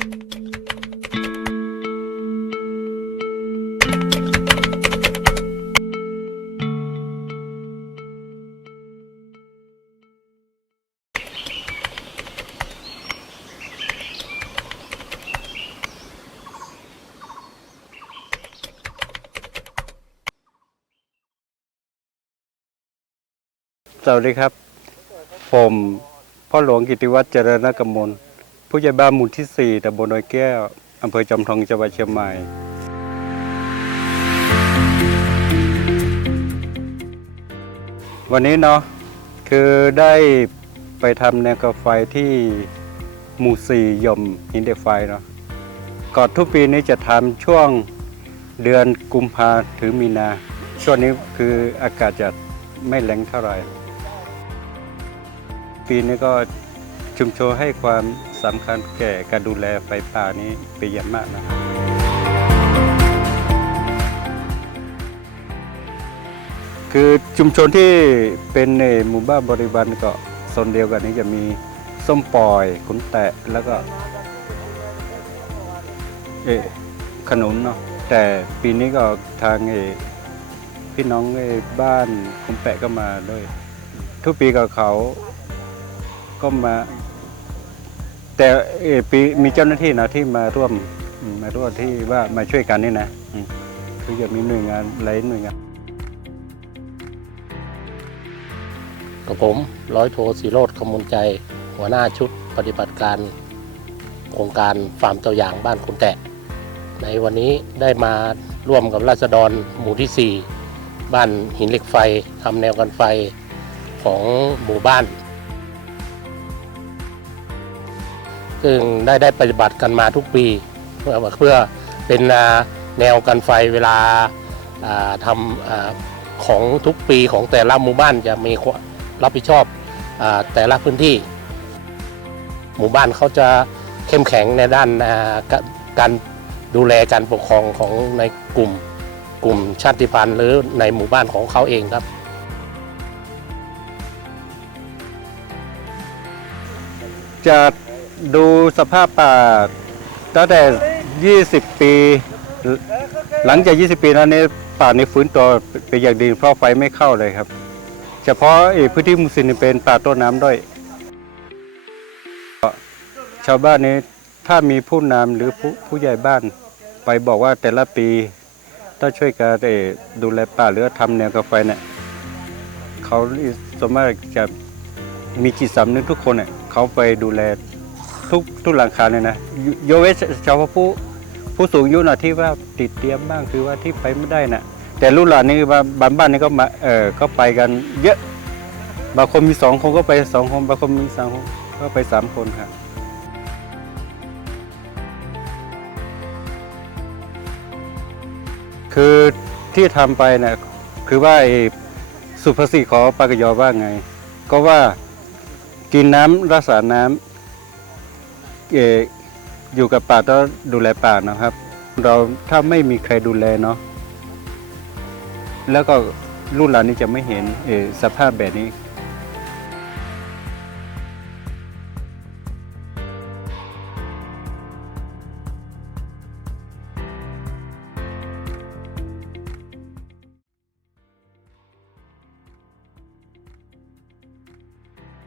สวัสดีครับ ผมพ่อหลวงกิติวัฒน์เจริญนกมล ผู้ใหญ่บ้านหมู่ที่ 4ตำบลดอยแก้ว อำเภอจอมทองจังหวัดเชียงใหม่ วันนี้เนาะคือได้ไปทำแนวกระไฟที่หมู่สี่ยมหินเด็กไฟเนาะก่อนทุกปีนี้จะทำช่วงเดือนกุมภาถึงมีนา ช่วงนี้คืออากาศจะไม่แรงเท่าไหร่ ปีนี้ก็ ชุมชนให้ความสำคัญแก่การดูแลไฟป่านี้เป็นอย่างมากนะครับคือชุมชนที่เป็นในหมู่บ้านบริวารก็โซนเดียวกันนี้จะมีส้มปล่อยขุนแตะแล้วก็เอขนุนเนาะแต่ปีนี้ก็ทางเอพี่น้องเอบ้านคุณแปะก็มาด้วย ทุกปีกับเขาก็มา แต่ปีมีเจ้าหน้าที่นะที่มาร่วมมาร่วมที่ว่ามาช่วยกันนี่นะคือจะมีหน่วยงานหลายหน่วยงานกับผมร้อยโทสีโรดขมูลใจ หัวหน้าชุดปฏิบัติการโครงการฟาร์มตัวอย่างบ้านคุณแตะ ในวันนี้ได้มาร่วมกับราษฎรหมู่ที่ 4 บ้านหินเหล็กไฟทำแนวกันไฟของหมู่บ้าน ซึ่งได้ได้ปฏิบัติกันมาทุกปีเพื่อเพื่อเป็นแนวกันไฟเวลาทำอของทุกปีของแต่ละหมู่บ้านจะมีรับผิดชอบอแต่ละพื้นที่ หมู่บ้านเขาจะเข้มแข็งในด้านการดูแลการปกครองของในกลุ่มกลุ่มชาติพันธุ์หรือในหมู่บ้านของเขาเองครับ จะ ดูสภาพป่าตั้งแต่ 20 ปี หลังจาก 20 ปีนั้นนี้ป่านี้ฟื้นตัวเป็นอย่างดีเพราะไฟไม่เข้าเลยครับ เฉพาะไอ้พื้นที่มุสินเป็นป่าต้นน้ำด้วย ชาวบ้านนี้ถ้ามีผู้นำหรือผู้ผู้ใหญ่บ้าน ไปบอกว่าแต่ละปีถ้าช่วยกันดูแลป่าหรือทำแนวกาแฟเนี่ยเขาสามารถจะมีจิตสำนึกทุกคนเนี่ยเขาไปดูแล ทุกทุกหลังคาเลยนะโยเว้นเฉพาะผู้ผู้สูงอายุนะที่ว่าติดเตียมบ้างคือว่าที่ไปไม่ได้น่ะแต่รุ่นหลานนี่ว่าบางบ้านนี่ก็มาเออก็ไปกันเยอะบางคนมีสองคนก็ไปสองคนบางคนมีสามคนก็ไปสามคนครับคือที่ทำไปเนี่ยคือว่าสุภาษิตของปากยอว่าไง ก็ว่ากินน้ำรักษาน้ำเอออยู่กับป่าต้องดูแลป่านะครับ เราถ้าไม่มีใครดูแลเนาะแล้วก็ลูกหลานนี่จะไม่เห็นเออสภาพแบบนี้